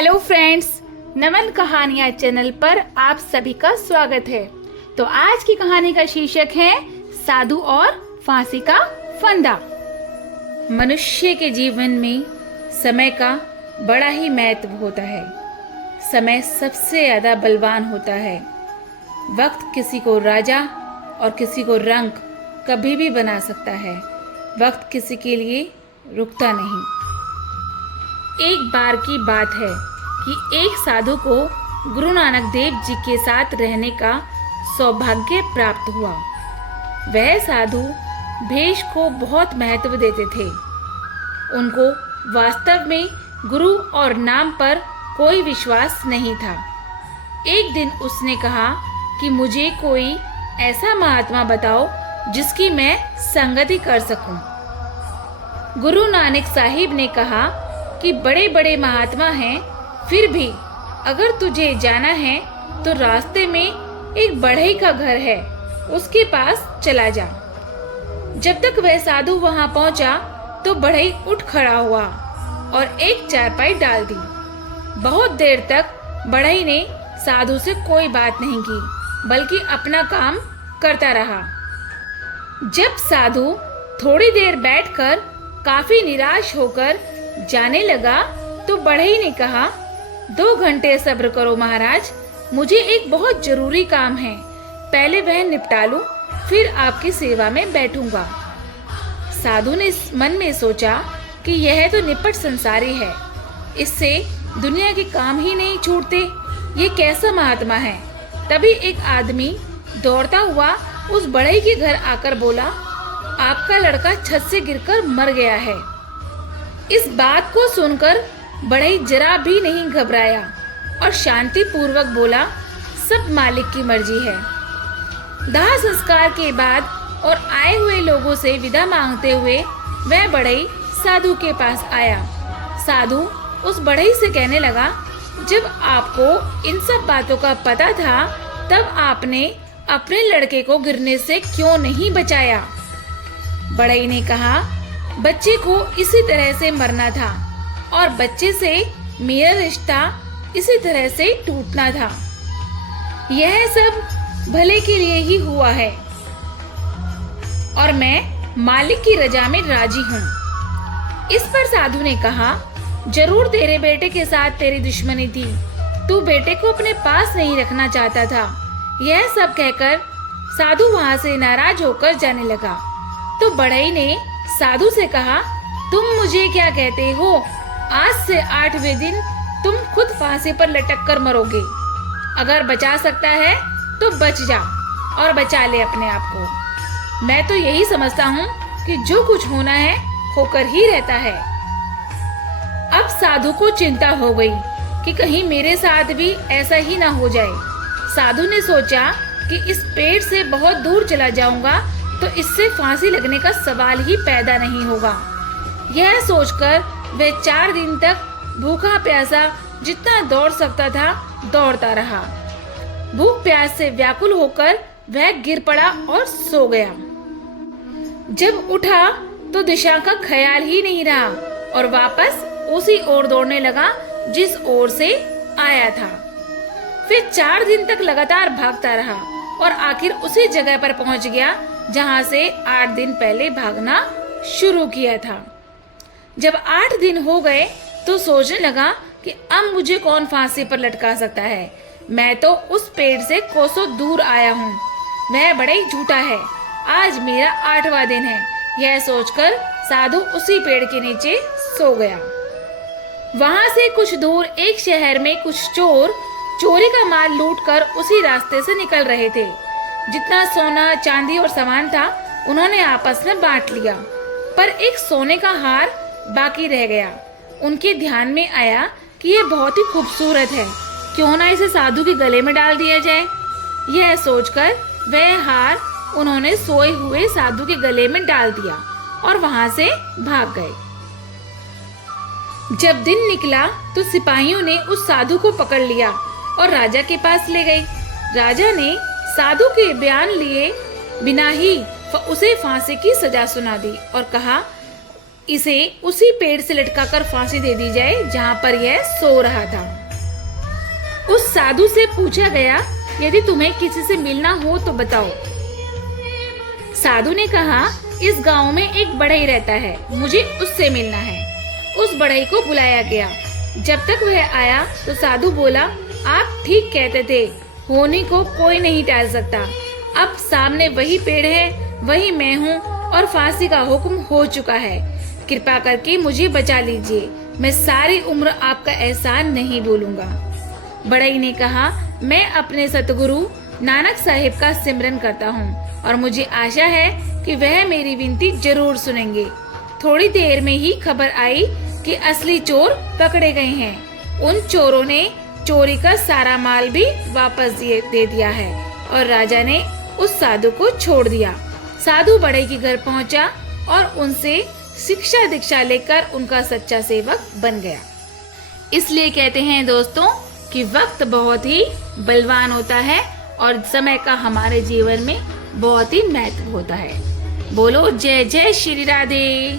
Hello friends, नमन कहानियाँ channel पर आप सभी का स्वागत है। तो आज की कहानी का शीर्षक है साधु और फांसी का फंदा। मनुष्य के जीवन में समय का बड़ा ही महत्व होता है। समय सबसे ज्यादा बलवान होता है। वक्त किसी को राजा और किसी को रंक कभी भी बना सकता है। वक्त किसी के लिए रुकता नहीं। एक बार की बात है कि एक साधु को गुरु नानक देव जी के साथ रहने का सौभाग्य प्राप्त हुआ। वह साधु भेष को बहुत महत्व देते थे। उनको वास्तव में गुरु और नाम पर कोई विश्वास नहीं था। एक दिन उसने कहा कि मुझे कोई ऐसा महात्मा बताओ जिसकी मैं संगति कर सकूं। गुरु नानक साहिब ने कहा कि बड़े बड़े महात्मा हैं, फिर भी अगर तुझे जाना है तो रास्ते में एक बढ़ई का घर है, उसके पास चला जा। जब तक वह साधु वहां पहुंचा तो बढ़ई उठ खड़ा हुआ और एक चारपाई डाल दी। बहुत देर तक बढ़ई ने साधु से कोई बात नहीं की, बल्कि अपना काम करता रहा। जब साधु थोड़ी देर बैठकर काफी निराश होकर जाने लगा तो बढ़ई ने कहा, 2 घंटे सब्र करो महाराज, मुझे एक बहुत जरूरी काम है, पहले वह निपटा लूं, फिर आपकी सेवा में बैठूंगा। साधु ने मन में सोचा कि यह तो निपट संसारी है, इससे दुनिया के काम ही नहीं छूटते, ये कैसा महात्मा है। तभी एक आदमी दौड़ता हुआ उस बढ़ई के घर आकर बोला, आपका लड़का छत से गिरकर मर गया है। इस बात को सुनकर बढ़ई जरा भी नहीं घबराया और शांति पूर्वक बोला, सब मालिक की मर्जी है। दाह संस्कार के बाद और आए हुए लोगों से विदा मांगते हुए वह बढ़ई साधु के पास आया। साधु उस बढ़ई से कहने लगा, जब आपको इन सब बातों का पता था तब आपने अपने लड़के को गिरने से क्यों नहीं बचाया। बढ़ई ने कहा, बच्चे को इसी तरह से मरना था और बच्चे से मेरा रिश्ता इसी तरह से टूटना था। यह सब भले के लिए ही हुआ है और मैं मालिक की रजा में राजी हूँ। इस पर साधु ने कहा, जरूर तेरे बेटे के साथ तेरी दुश्मनी थी, तू बेटे को अपने पास नहीं रखना चाहता था। यह सब कहकर साधु वहाँ से नाराज होकर जाने लगा। तो बढ़ई ने साधु से कहा, तुम मुझे क्या कहते हो, आज से 8वें दिन तुम खुद फांसी पर लटक कर मरोगे। अगर बचा सकता है तो बच जा और बचा ले अपने आप को। मैं तो यही समझता हूँ कि जो कुछ होना है होकर ही रहता है। अब साधु को चिंता हो गई कि कहीं मेरे साथ भी ऐसा ही ना हो जाए। साधु ने सोचा कि इस पेड़ से बहुत दूर चला जाऊंगा तो इससे फांसी लगने का सवाल ही पैदा नहीं होगा। यह सोचकर वह 4 दिन तक भूखा प्यासा जितना दौड़ सकता था दौड़ता रहा। भूख प्यास से व्याकुल होकर वह गिर पड़ा और सो गया। जब उठा तो दिशा का ख्याल ही नहीं रहा और वापस उसी ओर दौड़ने लगा जिस ओर से आया था। फिर 4 दिन तक लगातार भागता रहा और आखिर उसी जगह पर पहुंच गया जहां से 8 दिन पहले भागना शुरू किया था। जब 8 दिन हो गए तो सोचने लगा कि अब मुझे कौन फांसी पर लटका सकता है। मैं तो उस पेड़ से कोसों दूर आया हूँ, वह बड़ा ही झूठा है। आज मेरा 8वां दिन है। यह सोचकर साधु उसी पेड़ के नीचे सो गया। वहां से कुछ दूर एक शहर में कुछ चोर चोरी का माल लूटकर उसी रास्ते से निकल रहे थे। जितना सोना चांदी और सामान था उन्होंने आपस में बांट लिया, पर एक सोने का हार बाकी रह गया। उनके ध्यान में आया कि यह बहुत ही खूबसूरत है, क्यों ना इसे साधु के गले में डाल दिया जाए। यह सोचकर वह हार उन्होंने सोए हुए साधु के गले में डाल दिया और वहां से भाग गए। जब दिन निकला तो सिपाहियों ने उस साधु को पकड़ लिया और राजा के पास ले गए। राजा ने साधु के बयान लिए बिना ही उसे फांसी की सजा सुना दी और कहा, इसे उसी पेड़ से लटकाकर फांसी दे दी जाए जहाँ पर यह सो रहा था। उस साधु से पूछा गया, यदि तुम्हें किसी से मिलना हो तो बताओ। साधु ने कहा, इस गांव में एक बढ़ई रहता है, मुझे उससे मिलना है। उस बढ़ई को बुलाया गया। जब तक वह आया तो साधु बोला, आप ठीक कहते थे, होने को कोई नहीं टाल सकता। अब सामने वही पेड़ है, वही मैं हूँ और फांसी का हुक्म हो चुका है। कृपा करके मुझे बचा लीजिए, मैं सारी उम्र आपका एहसान नहीं भूलूंगा। बढ़ई ने कहा, मैं अपने सतगुरु नानक साहिब का सिमरन करता हूँ और मुझे आशा है कि वह मेरी विनती जरूर सुनेंगे। थोड़ी देर में ही खबर आई कि असली चोर पकड़े गए हैं। उन चोरों ने चोरी का सारा माल भी वापस दे दिया है और राजा ने उस साधु को छोड़ दिया। साधु बढ़ई के घर पहुंचा और उनसे शिक्षा दीक्षा लेकर उनका सच्चा सेवक बन गया। इसलिए कहते हैं दोस्तों कि वक्त बहुत ही बलवान होता है और समय का हमारे जीवन में बहुत ही महत्व होता है। बोलो जय जय श्री राधे।